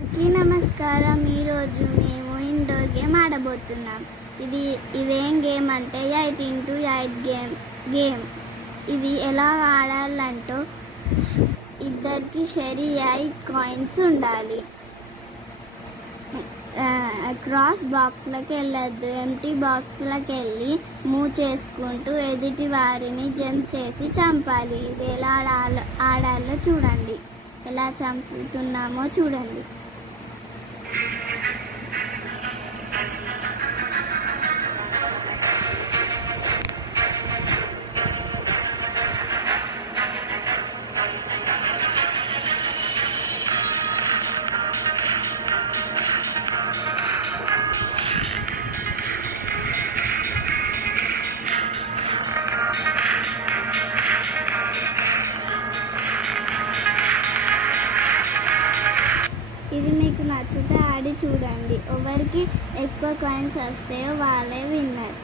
అందరికీ నమస్కారం. ఈరోజు మేము ఇండోర్ గేమ్ ఆడబోతున్నాం. ఇదేం గేమ్ అంటే 8x8 గేమ్. ఇది ఎలా ఆడాలంటూ ఇద్దరికి షరీ 8 కాయిన్స్ ఉండాలి. క్రాస్ బాక్స్లోకి వెళ్ళొద్దు. ఎంటీ బాక్స్లోకి వెళ్ళి మూవ్ చేసుకుంటూ ఎదుటి వారిని జంప్ చేసి చంపాలి. ఇది ఎలా ఆడాలో చూడండి. ఎలా చంపుతున్నామో చూడండి. ఇది మీకు నచ్చితే ఆడి చూడండి. ఎవరికి ఎక్కువ కాయిన్స్ వస్తాయో వాళ్ళే విన్నర్.